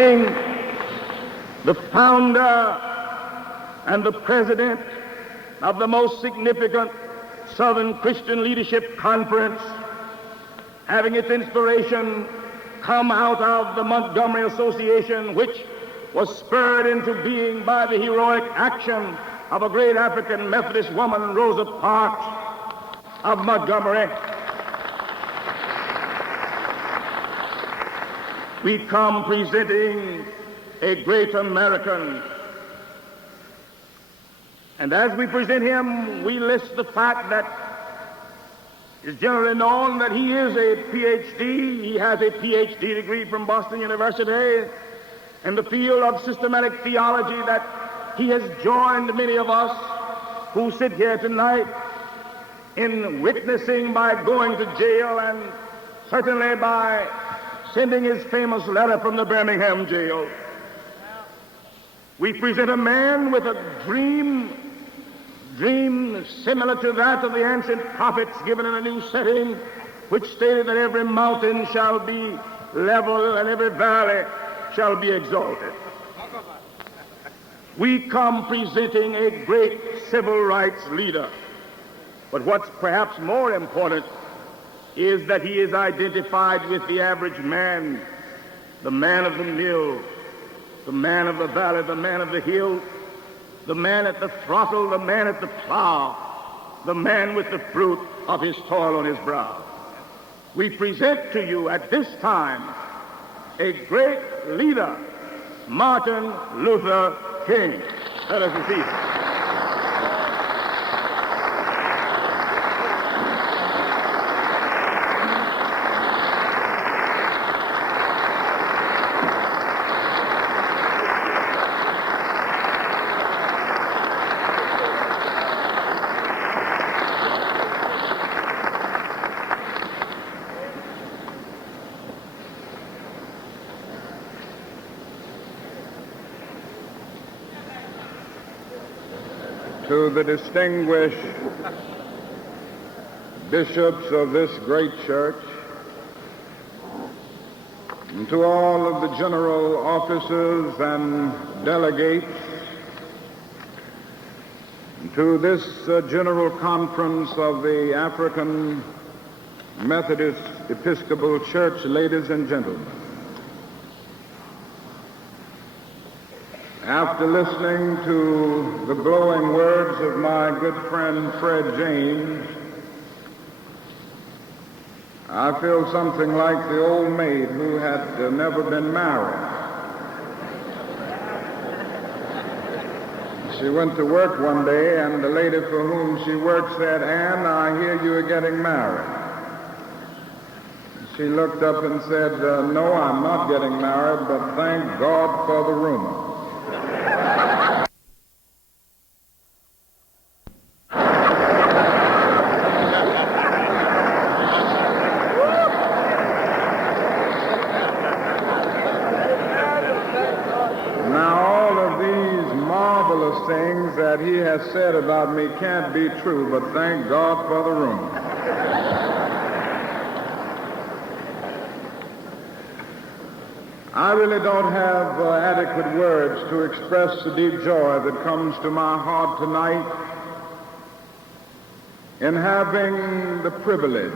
presenting the founder and the president of the most significant Southern Christian Leadership Conference, having its inspiration come out of the Montgomery Association, which was spurred into being by the heroic action of a great African Methodist woman, Rosa Parks of Montgomery. We come presenting a great American. And as we present him, we list the fact that it's generally known that he is a PhD. He has a PhD degree from Boston University in the field of systematic theology, that he has joined many of us who sit here tonight in witnessing by going to jail and certainly by sending his famous letter from the Birmingham jail. We present a man with a dream similar to that of the ancient prophets given in a new setting, which stated that every mountain shall be level and every valley shall be exalted. We come presenting a great civil rights leader. But what's perhaps more important is that he is identified with the average man, the man of the mill, the man of the valley, the man of the hill, the man at the throttle, the man at the plow, the man with the fruit of his toil on his brow. We present to you at this time a great leader, Martin Luther King. Let us receive him. To the distinguished bishops of this great church, and to all of the general officers and delegates, and to this General Conference of the African Methodist Episcopal Church, ladies and gentlemen. After listening to the glowing words of my good friend Fred James, I feel something like the old maid who had never been married. She went to work one day, and the lady for whom she worked said, "Ann, I hear you are getting married." She looked up and said, "No, I'm not getting married, but thank God for the rumor." Things that he has said about me can't be true, but thank God for the rumor. I really don't have adequate words to express the deep joy that comes to my heart tonight in having the privilege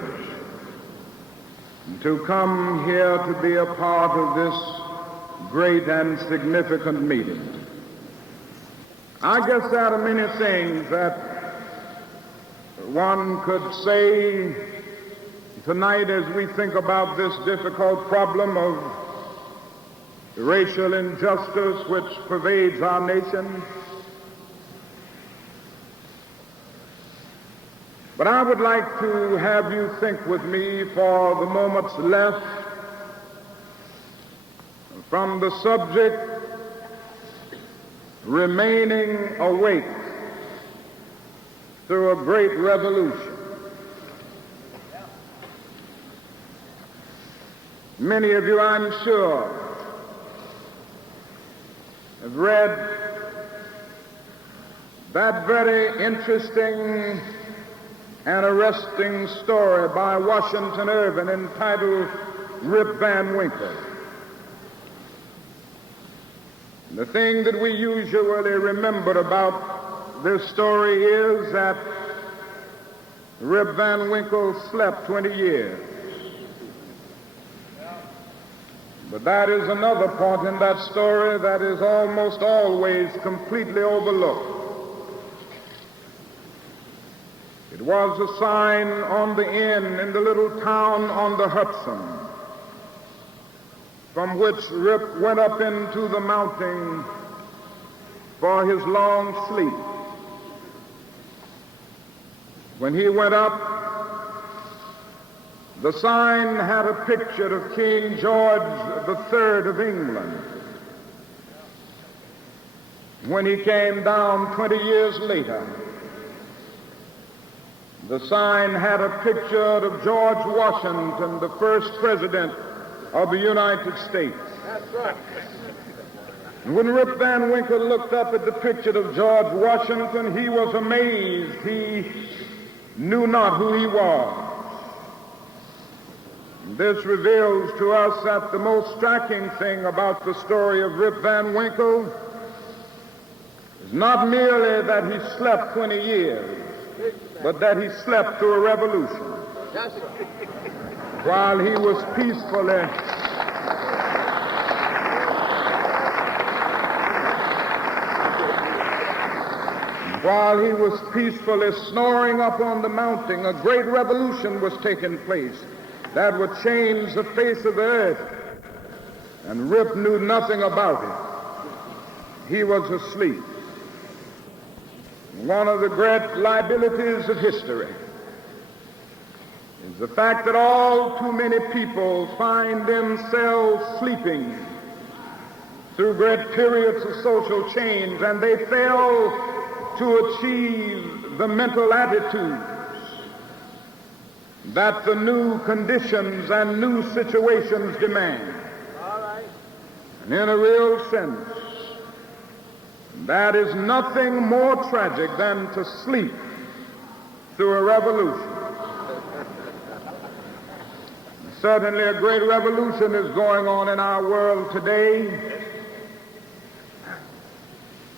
to come here to be a part of this great and significant meeting. I guess there are many things that one could say tonight as we think about this difficult problem of racial injustice which pervades our nation. But I would like to have you think with me for the moments left from the subject remaining awake through a great revolution. Many of you, I'm sure, have read that very interesting and arresting story by Washington Irving entitled Rip Van Winkle. The thing that we usually remember about this story is that Rip Van Winkle slept 20 years. But that is another point in that story that is almost always completely overlooked. It was a sign on the inn in the little town on the Hudson, from which Rip went up into the mountain for his long sleep. When he went up, the sign had a picture of King George III of England. When he came down 20 years later, the sign had a picture of George Washington, the first president of the United States. That's right. And when Rip Van Winkle looked up at the picture of George Washington, he was amazed. He knew not who he was. And this reveals to us that the most striking thing about the story of Rip Van Winkle is not merely that he slept 20 years, but that he slept through a revolution. While he was peacefully snoring up on the mountain, a great revolution was taking place that would change the face of the earth. And Rip knew nothing about it. He was asleep. One of the great liabilities of history is the fact that all too many people find themselves sleeping through great periods of social change, and they fail to achieve the mental attitudes that the new conditions and new situations demand. All right. And in a real sense, that is nothing more tragic than to sleep through a revolution. Certainly a great revolution is going on in our world today.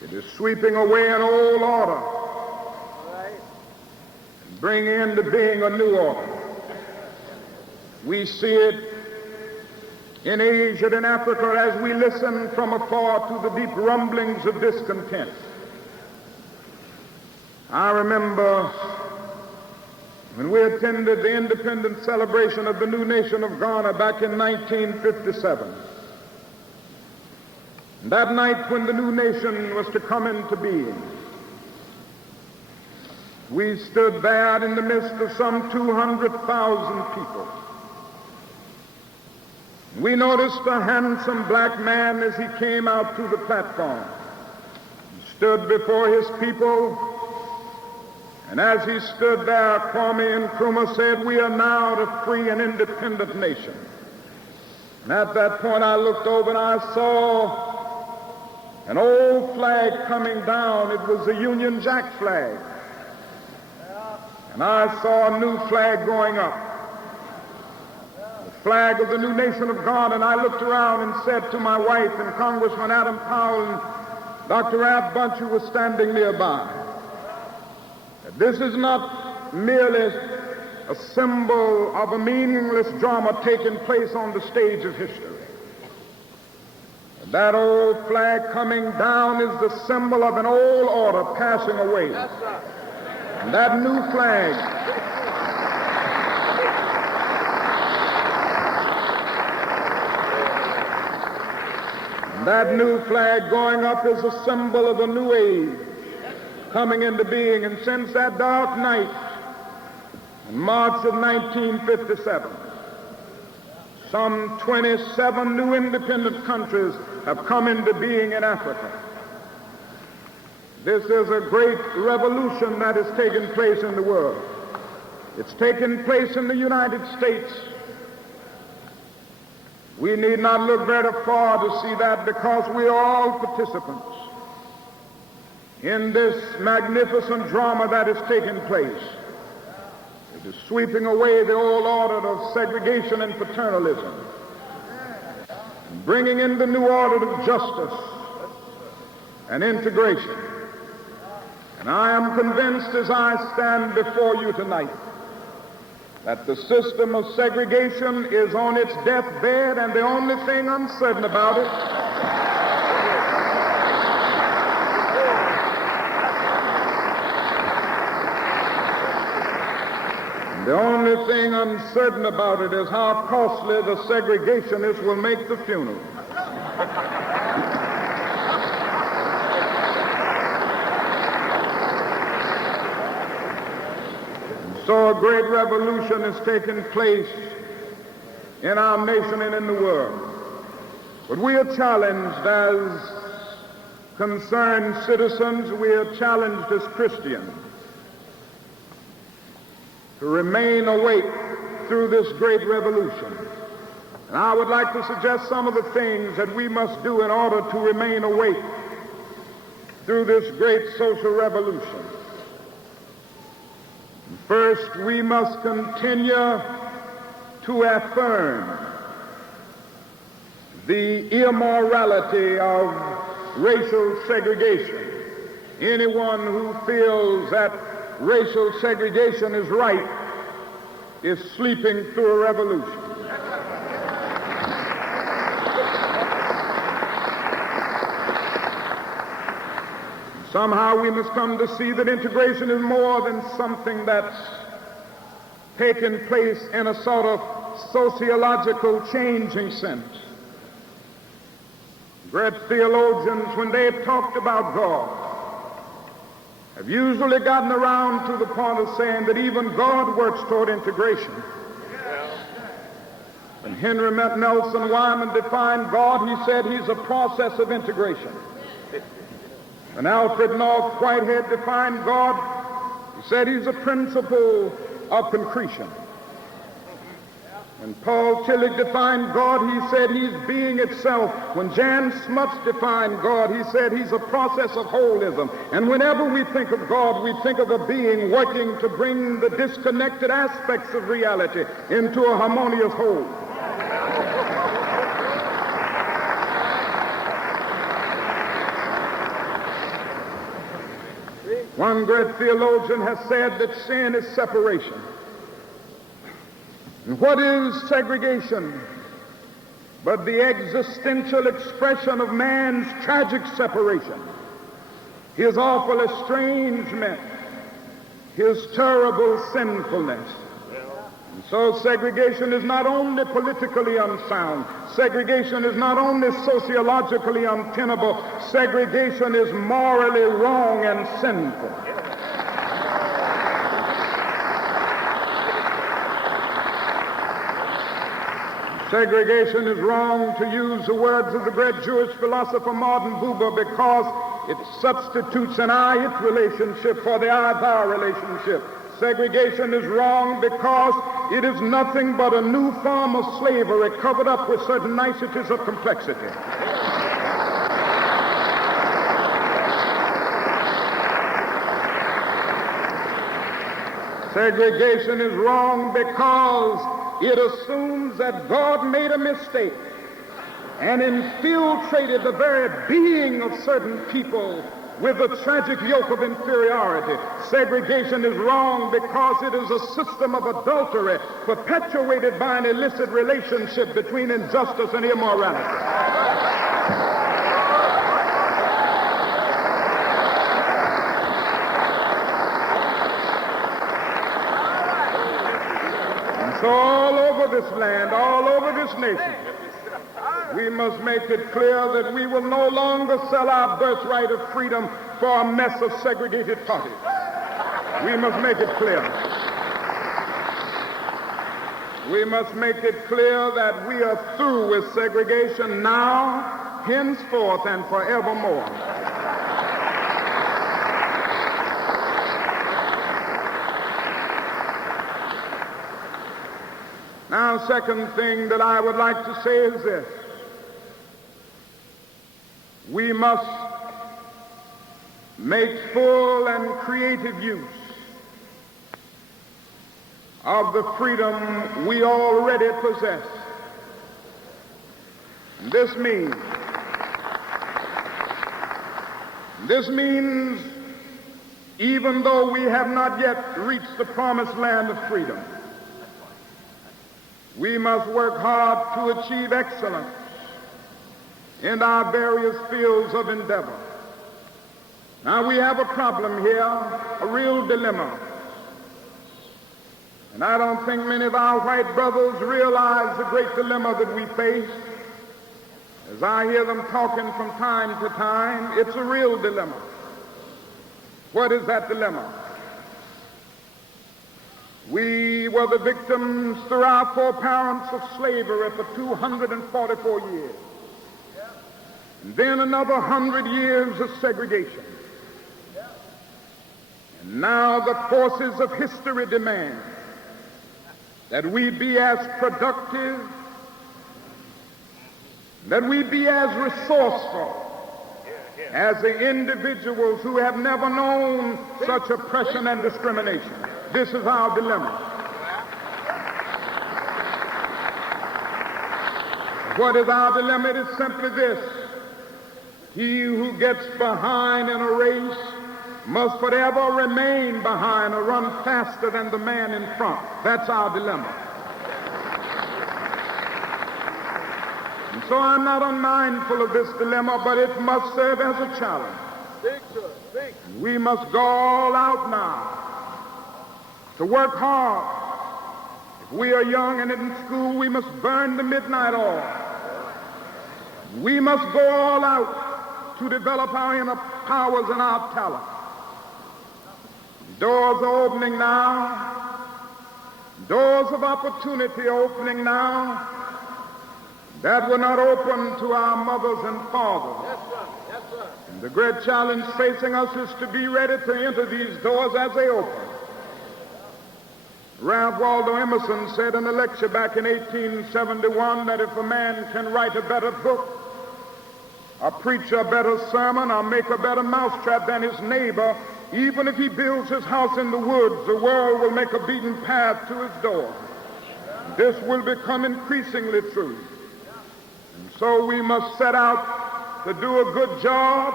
It is sweeping away an old order, and bringing into being a new order. We see it in Asia and Africa as we listen from afar to the deep rumblings of discontent. I remember when we attended the independent celebration of the new nation of Ghana back in 1957. And that night when the new nation was to come into being, we stood there in the midst of some 200,000 people. We noticed a handsome black man as he came out to the platform. He stood before his people, and as he stood there, Kwame Nkrumah said, "We are now a free and independent nation." And at that point I looked over and I saw an old flag coming down. It was the Union Jack flag. And I saw a new flag going up, the flag of the new nation of God. And I looked around and said to my wife and Congressman Adam Powell and Dr. Ab Bunch, who was standing nearby, that this is not merely a symbol of a meaningless drama taking place on the stage of history. That old flag coming down is the symbol of an old order passing away. And that new flag, going up is a symbol of a new age coming into being. And since that dark night in March of 1957, some 27 new independent countries have come into being in Africa. This is a great revolution that is taking place in the world. It's taking place in the United States. We need not look very far to see that, because we are all participants in this magnificent drama that is taking place. It is sweeping away the old order of segregation and paternalism, and bringing in the new order of justice and integration. And I am convinced as I stand before you tonight that the system of segregation is on its deathbed, and the only thing uncertain about it is how costly the segregationists will make the funeral. So a great revolution is taking place in our nation and in the world. But we are challenged as concerned citizens, we are challenged as Christians to remain awake through this great revolution. And I would like to suggest some of the things that we must do in order to remain awake through this great social revolution. First, we must continue to affirm the immorality of racial segregation. Anyone who feels that racial segregation is right is sleeping through a revolution. Somehow we must come to see that integration is more than something that's taken place in a sort of sociological changing sense. Great theologians, when they've talked about God, have usually gotten around to the point of saying that even God works toward integration. When Henry Nelson Wyman defined God, he said he's a process of integration. When Alfred North Whitehead defined God, he said he's a principle of concretion. When Paul Tillich defined God, he said he's being itself. When Jan Smuts defined God, he said he's a process of holism. And whenever we think of God, we think of a being working to bring the disconnected aspects of reality into a harmonious whole. One great theologian has said that sin is separation. And what is segregation but the existential expression of man's tragic separation, his awful estrangement, his terrible sinfulness? And so segregation is not only politically unsound, segregation is not only sociologically untenable, segregation is morally wrong and sinful. Segregation is wrong, to use the words of the great Jewish philosopher Martin Buber, because it substitutes an I-it relationship for the I-thou relationship. Segregation is wrong because it is nothing but a new form of slavery covered up with certain niceties of complexity. Segregation is wrong because it assumes that God made a mistake and infiltrated the very being of certain people with a tragic yoke of inferiority. Segregation is wrong because it is a system of adultery perpetuated by an illicit relationship between injustice and immorality. And so all over this land, all over this nation, we must make it clear that we will no longer sell our birthright of freedom for a mess of segregated parties. We must make it clear. We must make it clear that we are through with segregation now, henceforth, and forevermore. Now, second thing that I would like to say is this. We must make full and creative use of the freedom we already possess. And this means This means even though we have not yet reached the promised land of freedom, we must work hard to achieve excellence in our various fields of endeavor. Now we have a problem here, a real dilemma. And I don't think many of our white brothers realize the great dilemma that we face. As I hear them talking from time to time, it's a real dilemma. What is that dilemma? We were the victims through our foreparents of slavery for 244 years. And then another 100 years of segregation. And now the forces of history demand that we be as productive, that we be as resourceful as the individuals who have never known such oppression and discrimination. This is our dilemma. What is our dilemma? It is simply this. He who gets behind in a race must forever remain behind or run faster than the man in front. That's our dilemma. And so I'm not unmindful of this dilemma, but it must serve as a challenge. We must go all out now to work hard. If we are young and in school, we must burn the midnight oil. We must go all out to develop our inner powers and our talent. Doors are opening now. Doors of opportunity are opening now that were not open to our mothers and fathers. Yes, sir. Yes, sir. And the great challenge facing us is to be ready to enter these doors as they open. Ralph Waldo Emerson said in a lecture back in 1871 that if a man can write a better book, or preach a better sermon, or make a better mousetrap than his neighbor, even if he builds his house in the woods, the world will make a beaten path to his door. This will become increasingly true. And so we must set out to do a good job,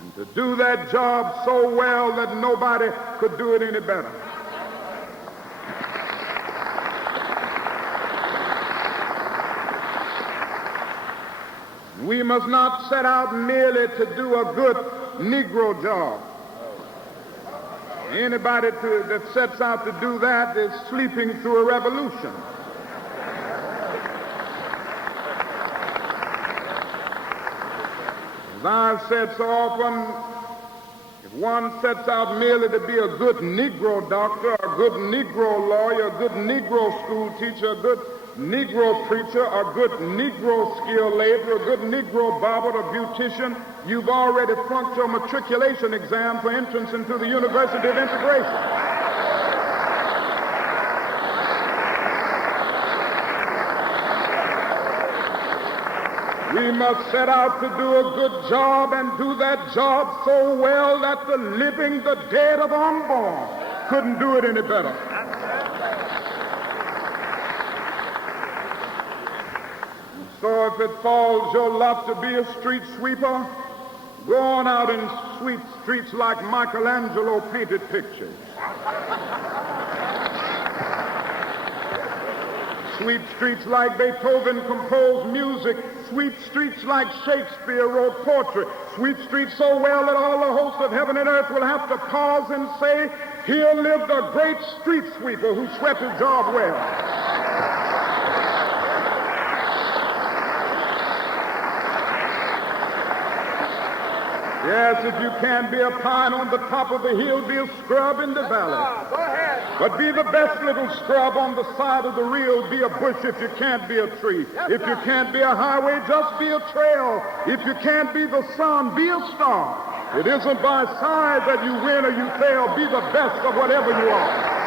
and to do that job so well that nobody could do it any better. We must not set out merely to do a good Negro job. Anybody that sets out to do that is sleeping through a revolution. As I've said so often, if one sets out merely to be a good Negro doctor, a good Negro lawyer, a good Negro school teacher, a good Negro preacher, a good Negro skilled laborer, a good Negro barber or beautician, you've already flunked your matriculation exam for entrance into the University of Integration. We must set out to do a good job and do that job so well that the living, the dead, or the unborn couldn't do it any better. So if it falls your lot to be a street sweeper, go on out and sweep streets like Michelangelo painted pictures. Sweep streets like Beethoven composed music. Sweep streets like Shakespeare wrote poetry. Sweep streets so well that all the hosts of heaven and earth will have to pause and say, here lived a great street sweeper who swept his job well. Yes, if you can't be a pine on the top of the hill, be a scrub in the valley. Go ahead. But be the best little scrub on the side of the reel. Be a bush if you can't be a tree. If you can't be a highway, just be a trail. If you can't be the sun, be a star. It isn't by size that you win or you fail. Be the best of whatever you are.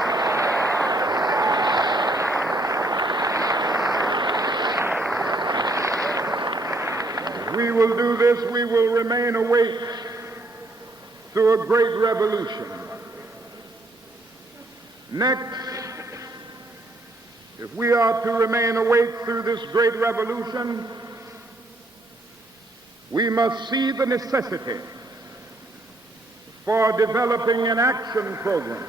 We will do this, we will remain awake through a great revolution. Next, if we are to remain awake through this great revolution, we must see the necessity for developing an action program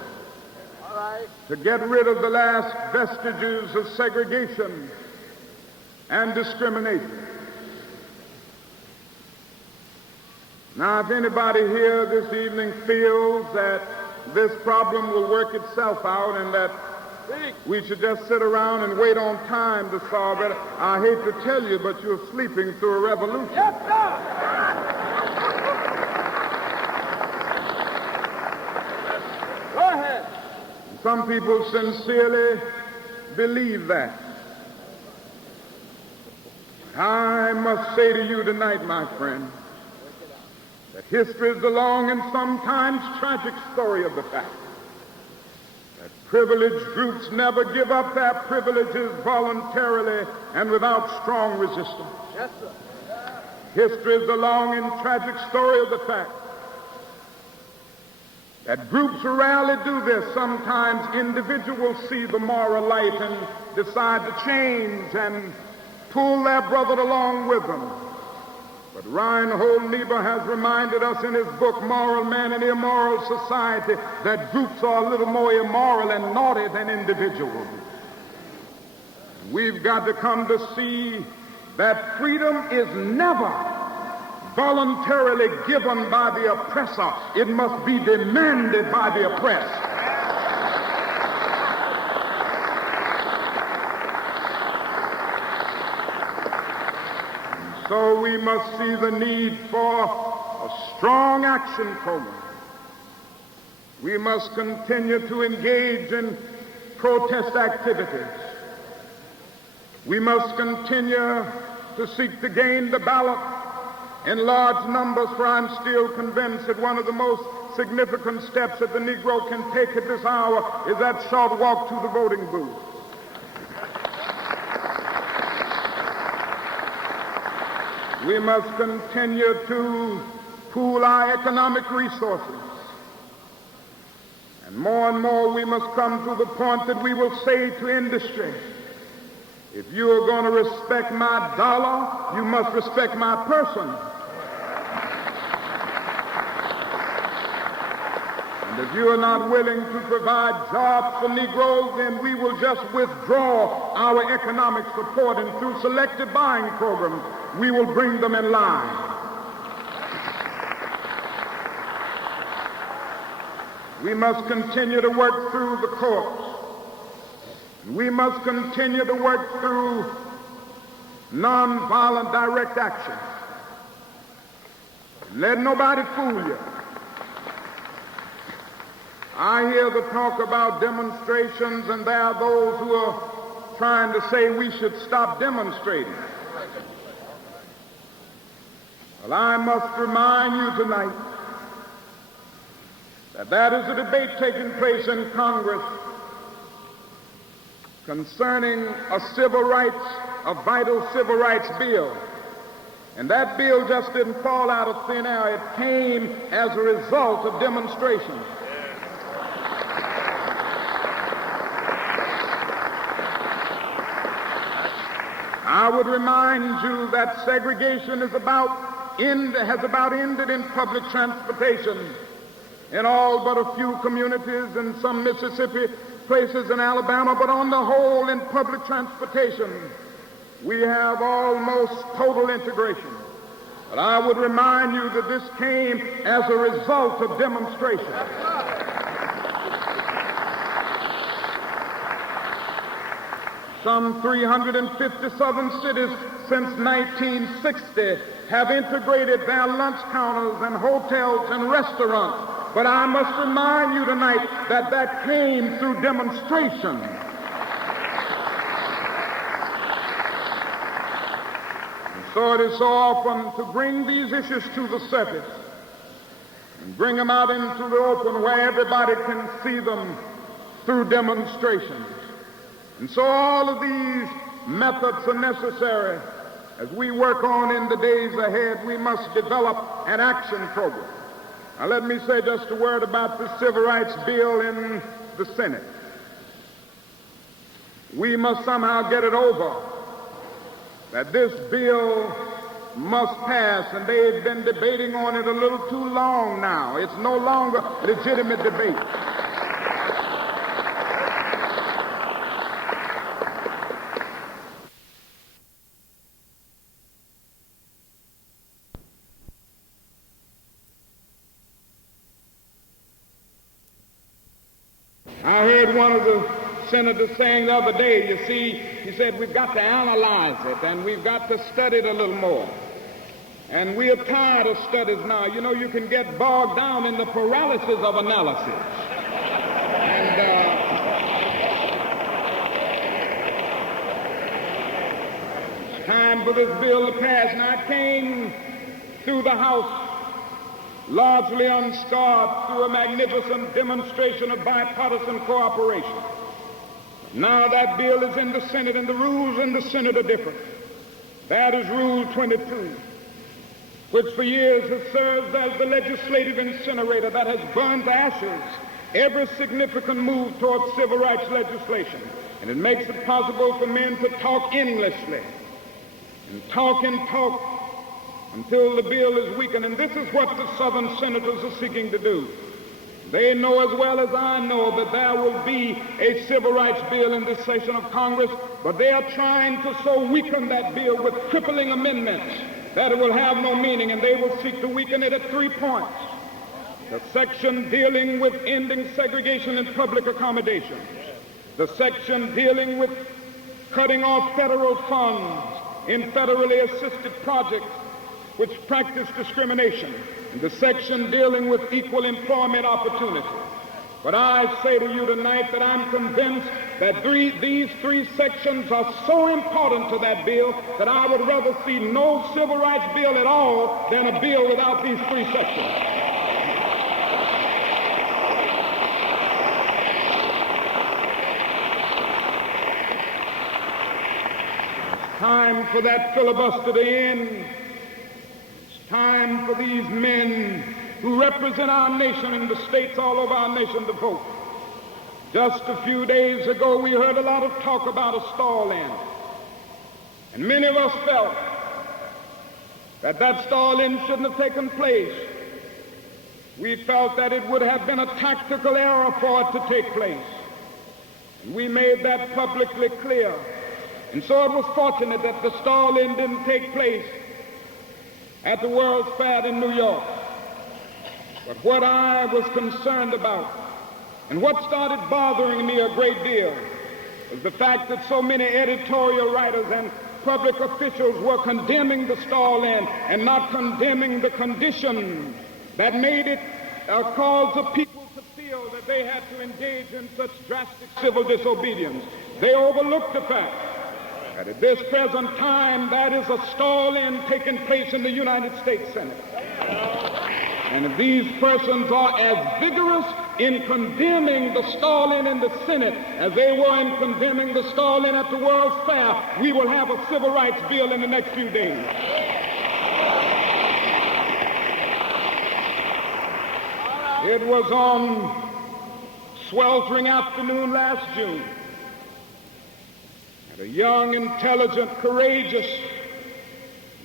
to get rid of the last vestiges of segregation and discrimination. Now, if anybody here this evening feels that this problem will work itself out and that we should just sit around and wait on time to solve it, I hate to tell you, but you're sleeping through a revolution. Yes, sir. Go ahead. Some people sincerely believe that. I must say to you tonight, my friend, that history is the long and sometimes tragic story of the fact that privileged groups never give up their privileges voluntarily and without strong resistance. Yes, sir. History is the long and tragic story of the fact that groups rarely do this. Sometimes individuals see the moral light and decide to change and pull their brother along with them. But Reinhold Niebuhr has reminded us in his book, Moral Man and Immoral Society, that groups are a little more immoral and naughty than individuals. We've got to come to see that freedom is never voluntarily given by the oppressor. It must be demanded by the oppressed. So we must see the need for a strong action program. We must continue to engage in protest activities. We must continue to seek to gain the ballot in large numbers, for I'm still convinced that one of the most significant steps that the Negro can take at this hour is that short walk to the voting booth. We must continue to pool our economic resources. And more we must come to the point that we will say to industry, if you are going to respect my dollar, you must respect my person. And if you are not willing to provide jobs for Negroes, then we will just withdraw our economic support, and through selective buying programs, we will bring them in line. We must continue to work through the courts. We must continue to work through nonviolent direct action. Let nobody fool you. I hear the talk about demonstrations, and there are those who are trying to say we should stop demonstrating. Well, I must remind you tonight that that is a debate taking place in Congress concerning a vital civil rights bill. And that bill just didn't fall out of thin air. It came as a result of demonstrations. I would remind you that segregation has about ended in public transportation in all but a few communities in some Mississippi places in Alabama, but on the whole in public transportation we have almost total integration. But I would remind you that this came as a result of demonstration. Some 350 southern cities since 1960 have integrated their lunch counters and hotels and restaurants. But I must remind you tonight that that came through demonstration. And so it is so often to bring these issues to the surface and bring them out into the open where everybody can see them through demonstrations. And so all of these methods are necessary. As we work on in the days ahead, we must develop an action program. Now let me say just a word about the Civil Rights Bill in the Senate. We must somehow get it over that this bill must pass, and they've been debating on it a little too long now. It's no longer a legitimate debate. I heard one of the senators saying the other day, you see, he said, we've got to analyze it and we've got to study it a little more. And we are tired of studies now. You know, you can get bogged down in the paralysis of analysis. And it's time for this bill to pass. Now, it came through the House largely unscarred through a magnificent demonstration of bipartisan cooperation. Now that bill is in the Senate, and the rules in the Senate are different. That is Rule 22, which for years has served as the legislative incinerator that has burned to ashes every significant move towards civil rights legislation. And it makes it possible for men to talk endlessly and talk until the bill is weakened. And this is what the Southern senators are seeking to do. They know as well as I know that there will be a civil rights bill in this session of Congress, but they are trying to so weaken that bill with crippling amendments that it will have no meaning, and they will seek to weaken it at 3 points. The section dealing with ending segregation in public accommodation. The section dealing with cutting off federal funds in federally assisted projects which practice discrimination, and the section dealing with equal employment opportunity. But I say to you tonight that I'm convinced that these three sections are so important to that bill that I would rather see no civil rights bill at all than a bill without these three sections. It's time for that filibuster to end. Time for these men who represent our nation and the states all over our nation to vote. Just a few days ago, we heard a lot of talk about a stall-in. And many of us felt that that stall-in shouldn't have taken place. We felt that it would have been a tactical error for it to take place. And we made that publicly clear. And so it was fortunate that the stall-in didn't take place at the World's Fair in New York. But what I was concerned about, and what started bothering me a great deal, was the fact that so many editorial writers and public officials were condemning the stall-in and not condemning the conditions that made it cause the people to feel that they had to engage in such drastic civil disobedience. They overlooked the fact that at this present time, that is a stall-in taking place in the United States Senate. And if these persons are as vigorous in condemning the stall-in the Senate as they were in condemning the stall-in at the World's Fair, we will have a civil rights bill in the next few days. It was on sweltering afternoon last June. A young, intelligent, courageous,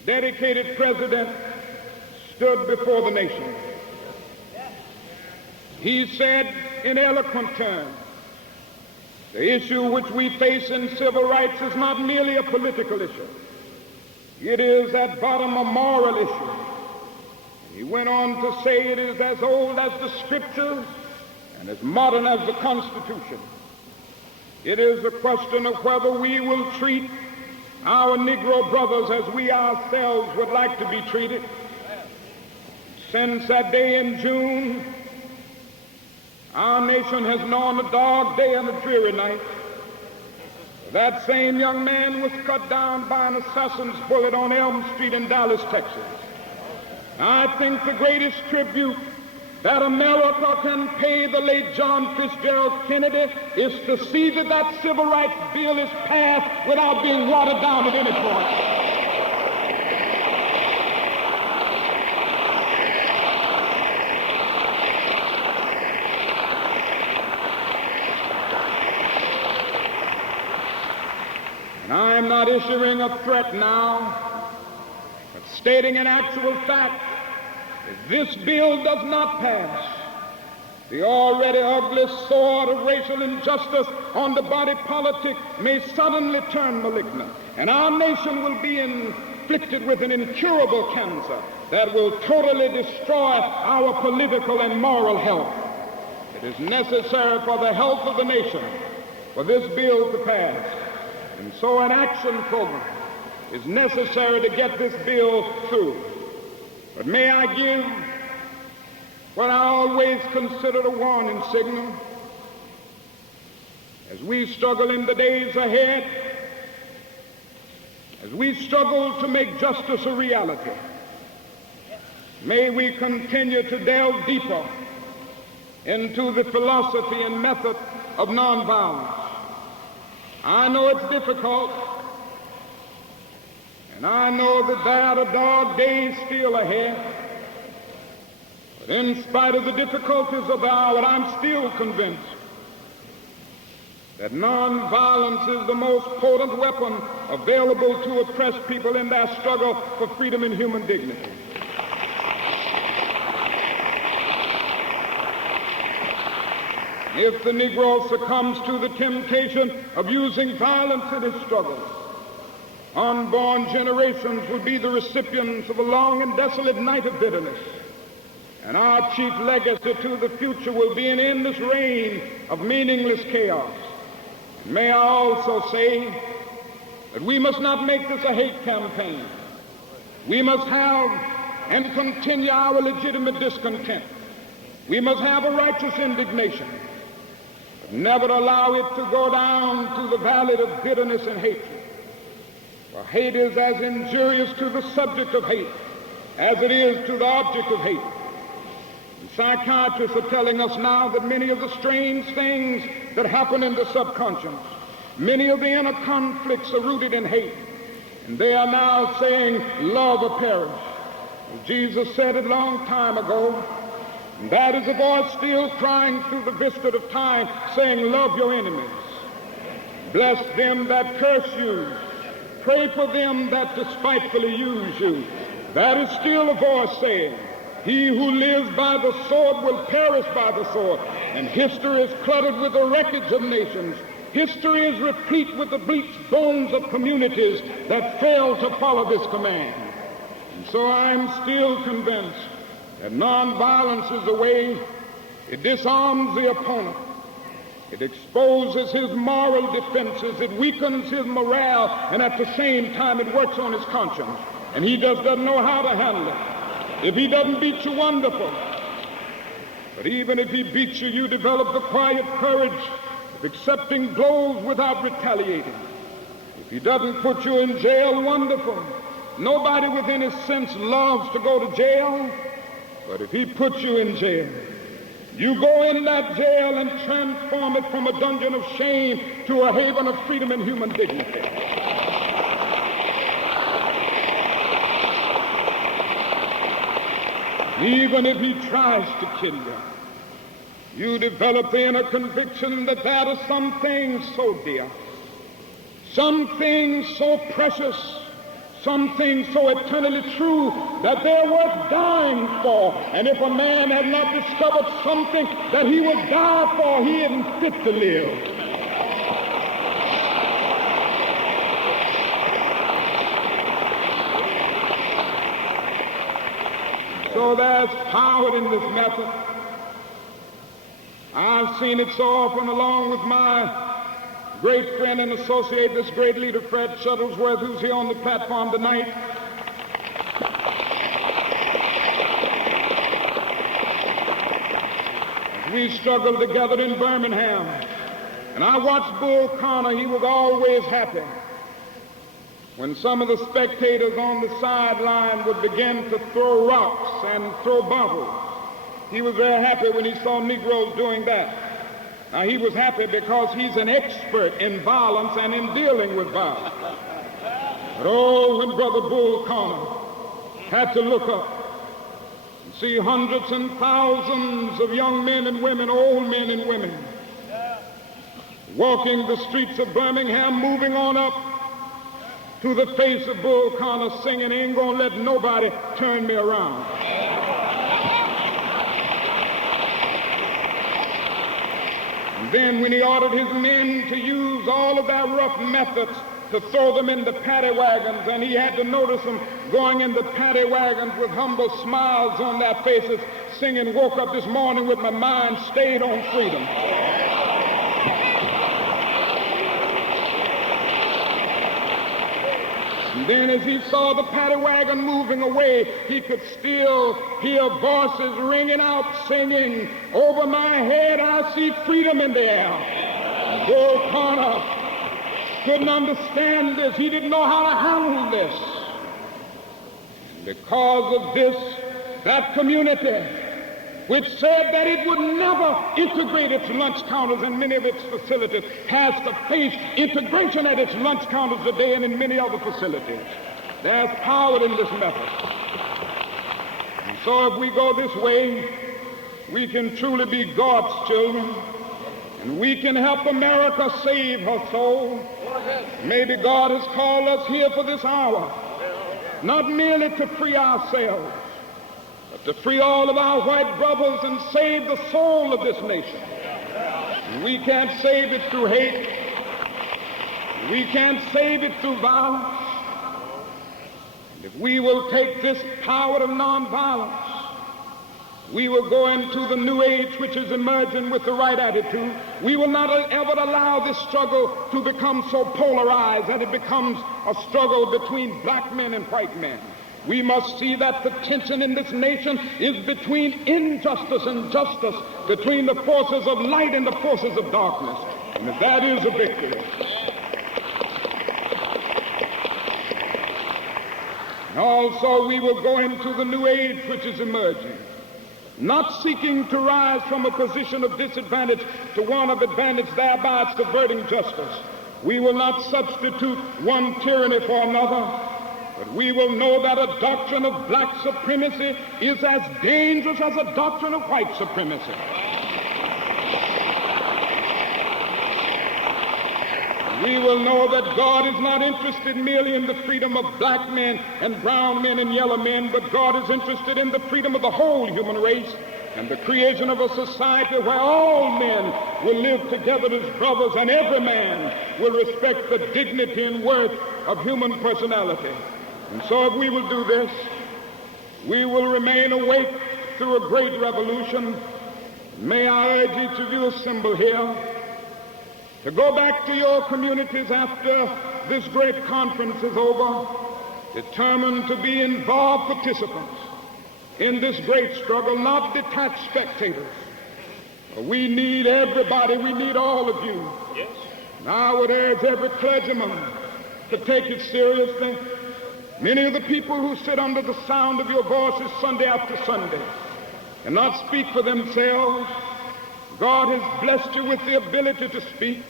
dedicated president stood before the nation. He said in eloquent terms, the issue which we face in civil rights is not merely a political issue. It is at bottom a moral issue. And he went on to say it is as old as the Scriptures and as modern as the Constitution. It is a question of whether we will treat our Negro brothers as we ourselves would like to be treated. Since that day in June, our nation has known a dark day and a dreary night. That same young man was cut down by an assassin's bullet on Elm Street in Dallas, Texas. I think the greatest tribute that America can pay the late John Fitzgerald Kennedy is to see that that civil rights bill is passed without being watered down at any point. And I'm not issuing a threat now, but stating in actual fact, if this bill does not pass, the already ugly sword of racial injustice on the body politic may suddenly turn malignant, and our nation will be inflicted with an incurable cancer that will totally destroy our political and moral health. It is necessary for the health of the nation for this bill to pass, and so an action program is necessary to get this bill through. But may I give what I always consider a warning signal as we struggle in the days ahead, as we struggle to make justice a reality. May we continue to delve deeper into the philosophy and method of nonviolence. I know it's difficult, and I know that there are dark days still ahead. But in spite of the difficulties of the hour, I'm still convinced that nonviolence is the most potent weapon available to oppressed people in their struggle for freedom and human dignity. If the Negro succumbs to the temptation of using violence in his struggle, unborn generations will be the recipients of a long and desolate night of bitterness. And our chief legacy to the future will be an endless reign of meaningless chaos. And may I also say that we must not make this a hate campaign. We must have and continue our legitimate discontent. We must have a righteous indignation, but never allow it to go down to the valley of bitterness and hatred. For hate is as injurious to the subject of hate as it is to the object of hate. And psychiatrists are telling us now that many of the strange things that happen in the subconscious, many of the inner conflicts are rooted in hate. And they are now saying, love or perish. Well, Jesus said it a long time ago, and that is a voice still crying through the vista of time, saying, love your enemies. Bless them that curse you. Pray for them that despitefully use you. That is still a voice saying, he who lives by the sword will perish by the sword. And history is cluttered with the wreckage of nations. History is replete with the bleached bones of communities that failed to follow this command. And so I'm still convinced that nonviolence is the way. It disarms the opponent. It exposes his moral defenses. It weakens his morale, and at the same time it works on his conscience. And he just doesn't know how to handle it. If he doesn't beat you, wonderful. But even if he beats you, you develop the quiet courage of accepting blows without retaliating. If he doesn't put you in jail, wonderful. Nobody within his sense loves to go to jail. But if he puts you in jail, you go in that jail and transform it from a dungeon of shame to a haven of freedom and human dignity. Even if he tries to kill you, you develop the inner conviction that there are some things so dear, some things so precious, some things so eternally true that they're worth dying for. And if a man had not discovered something that he would die for, he isn't fit to live. So there's power in this method. I've seen it so often along with my great friend and associate, this great leader, Fred Shuttlesworth, who's here on the platform tonight. As we struggled together in Birmingham, and I watched Bull Connor, he was always happy when some of the spectators on the sideline would begin to throw rocks and throw bottles. He was very happy when he saw Negroes doing that. Now, he was happy because he's an expert in violence and in dealing with violence. But oh, when Brother Bull Connor had to look up and see hundreds and thousands of young men and women, old men and women, walking the streets of Birmingham, moving on up to the face of Bull Connor singing, "Ain't gonna let nobody turn me around." And then when he ordered his men to use all of their rough methods to throw them into paddy wagons, and he had to notice them going into paddy wagons with humble smiles on their faces, singing, "Woke up this morning with my mind stayed on freedom." And then as he saw the paddy wagon moving away, he could still hear voices ringing out, singing, "Over my head I see freedom in the air." Bull Connor couldn't understand this. He didn't know how to handle this. Because of this, that community, which said that it would never integrate its lunch counters in many of its facilities, has to face integration at its lunch counters today and in many other facilities. There's power in this method. And so if we go this way, we can truly be God's children, and we can help America save her soul. Maybe God has called us here for this hour, not merely to free ourselves, but to free all of our white brothers and save the soul of this nation. And we can't save it through hate. We can't save it through violence. And if we will take this power of nonviolence, we will go into the new age which is emerging with the right attitude. We will not ever allow this struggle to become so polarized that it becomes a struggle between black men and white men. We must see that the tension in this nation is between injustice and justice, between the forces of light and the forces of darkness. And that is a victory. And also we will go into the new age which is emerging, not seeking to rise from a position of disadvantage to one of advantage, thereby subverting justice. We will not substitute one tyranny for another, but we will know that a doctrine of black supremacy is as dangerous as a doctrine of white supremacy. We will know that God is not interested merely in the freedom of black men and brown men and yellow men, but God is interested in the freedom of the whole human race and the creation of a society where all men will live together as brothers and every man will respect the dignity and worth of human personality. And so if we will do this, we will remain awake through a great revolution. May I urge each of you assembled here to go back to your communities after this great conference is over, determined to be involved participants in this great struggle, not detached spectators. We need everybody. We need all of you. Yes. And I would urge every clergyman to take it seriously. Many of the people who sit under the sound of your voices Sunday after Sunday cannot speak for themselves. God has blessed you with the ability to speak,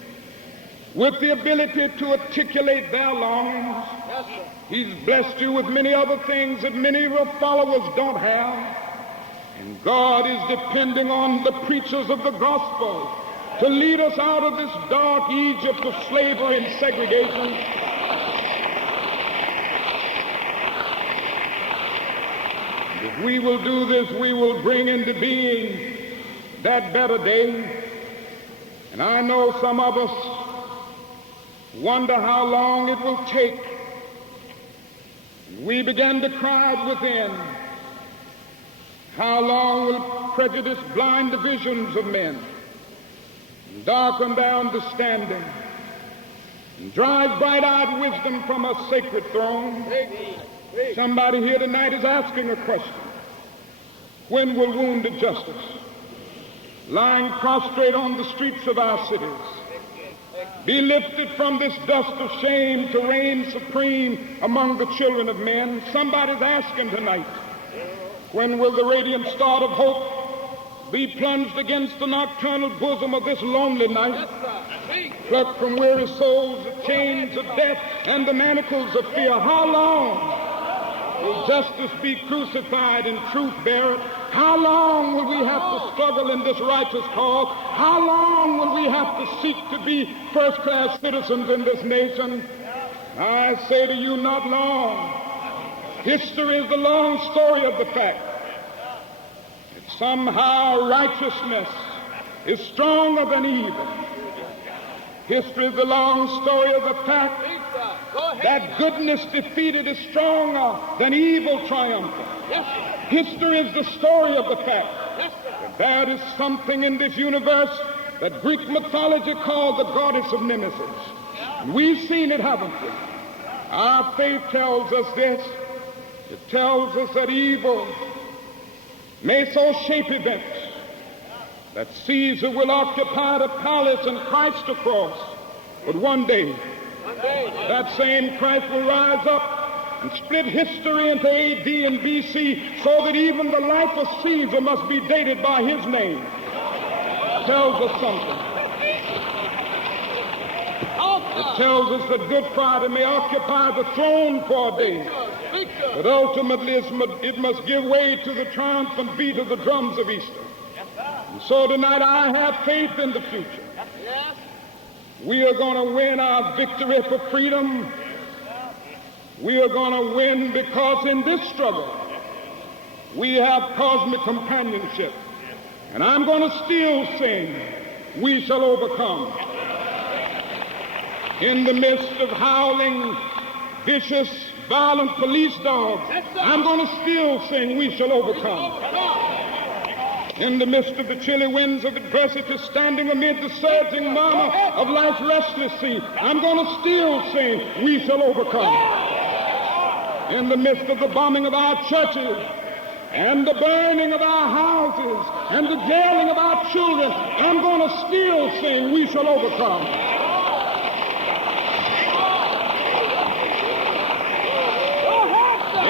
with the ability to articulate their longings. Yes, sir. He's blessed you with many other things that many of your followers don't have. And God is depending on the preachers of the gospel to lead us out of this dark Egypt of slavery and segregation. If we will do this, we will bring into being that better day. And I know some of us wonder how long it will take. We began to cry within, how long will prejudice blind the visions of men, and darken their understanding, and drive bright-eyed wisdom from her sacred throne? Somebody here tonight is asking a question. When will wounded justice, lying prostrate on the streets of our cities, be lifted from this dust of shame to reign supreme among the children of men? Somebody's asking tonight. When will the radiant star of hope be plunged against the nocturnal bosom of this lonely night? Plucked from weary souls the chains of death and the manacles of fear. How long will justice be crucified and truth bear it? How long will we have to struggle in this righteous cause? How long will we have to seek to be first-class citizens in this nation? I say to you, not long. History is the long story of the fact that somehow righteousness is stronger than evil. History is the long story of the fact that goodness defeated is stronger than evil triumphant. History is the story of the fact that there is something in this universe that Greek mythology called the goddess of Nemesis. And we've seen it, haven't we? Our faith tells us this. It tells us that evil may so shape events that Caesar will occupy the palace and Christ a cross. But one day, that same Christ will rise up and split history into AD and BC so that even the life of Caesar must be dated by his name. It tells us something. It tells us that Good Friday may occupy the throne for a day, but ultimately it must give way to the triumphant beat of the drums of Easter. And so tonight I have faith in the future. We are going to win our victory for freedom. We are going to win because in this struggle we have cosmic companionship. And I'm going to still sing, "We shall overcome." In the midst of howling, vicious, violent police dogs, I'm going to still sing, "We shall overcome." In the midst of the chilly winds of adversity, standing amid the surging murmur of life's restless sea, I'm going to still sing, "We shall overcome." In the midst of the bombing of our churches, and the burning of our houses, and the jailing of our children, I'm going to still sing, "We shall overcome."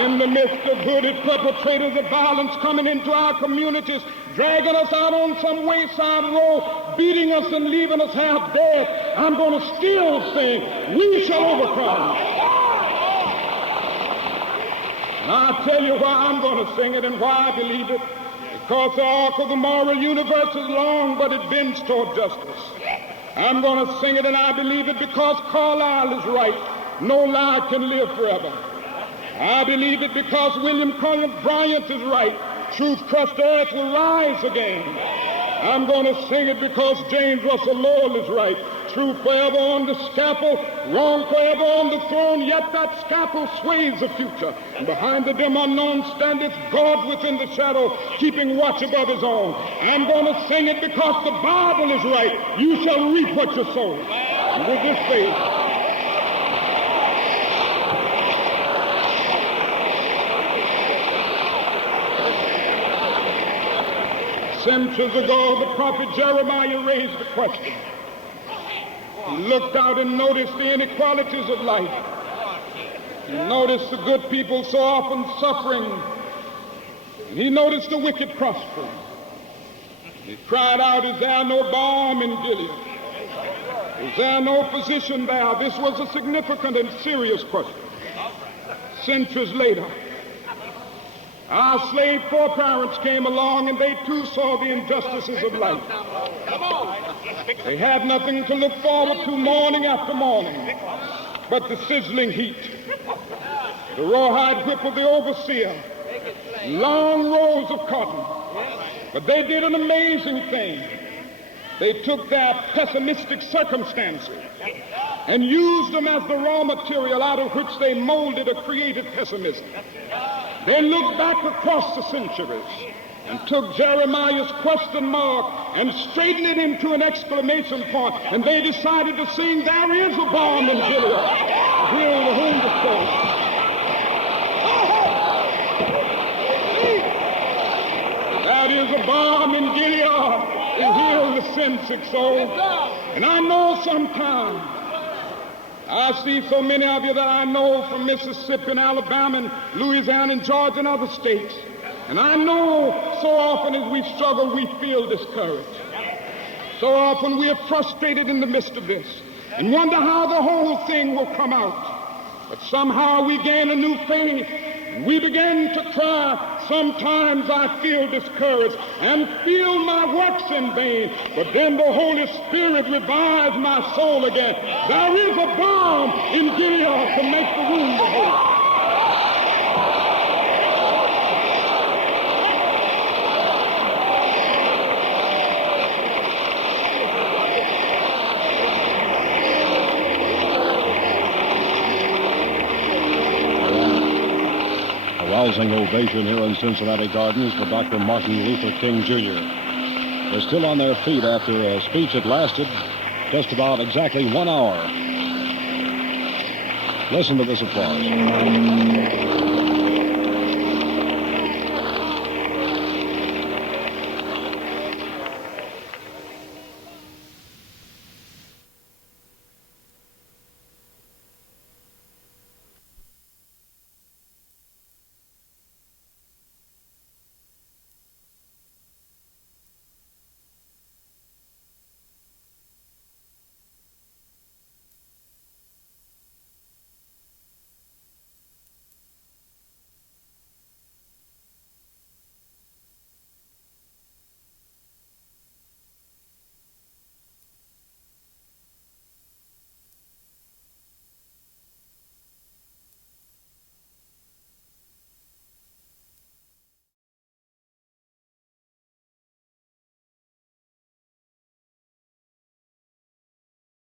In the midst of hooded perpetrators of violence coming into our communities, dragging us out on some wayside road, beating us and leaving us half dead, I'm going to still sing, "We shall overcome." And I'll tell you why I'm going to sing it and why I believe it. Because the arc of the moral universe is long, but it bends toward justice. I'm going to sing it and I believe it because Carlyle is right. No lie can live forever. I believe it because William Cullen Bryant is right. Truth crushed earth will rise again. I'm going to sing it because James Russell Lowell is right. Truth forever on the scaffold, wrong forever on the throne, yet that scaffold sways the future. And behind the dim unknown standeth God within the shadow, keeping watch above his own. I'm going to sing it because the Bible is right. You shall reap what you sow. And with this faith, centuries ago, the prophet Jeremiah raised the question. He looked out and noticed the inequalities of life. He noticed the good people so often suffering. And he noticed the wicked prospering. He cried out, "Is there no balm in Gilead? Is there no physician there?" This was a significant and serious question. Centuries later, our slave foreparents came along and they too saw the injustices of life. They had nothing to look forward to morning after morning but the sizzling heat, the rawhide whip of the overseer, long rows of cotton. But they did an amazing thing. They took their pessimistic circumstances and used them as the raw material out of which they molded a creative pessimism. They looked back across the centuries and took Jeremiah's question mark and straightened it into an exclamation point, and they decided to sing, "There is a balm in Gilead, heal the wounded soul." There is a balm in Gilead to heal the sin-sick soul. And I know sometimes I see so many of you that I know from Mississippi and Alabama and Louisiana and Georgia and other states. And I know so often as we struggle, we feel discouraged. So often we are frustrated in the midst of this and wonder how the whole thing will come out. But somehow we gain a new faith. We begin to cry. Sometimes I feel discouraged and feel my works in vain. But then the Holy Spirit revives my soul again. There is a balm in Gilead to make the wound whole. Rousing ovation here in Cincinnati Gardens for Dr. Martin Luther King Jr. They're still on their feet after a speech that lasted just about exactly 1 hour. Listen to this applause.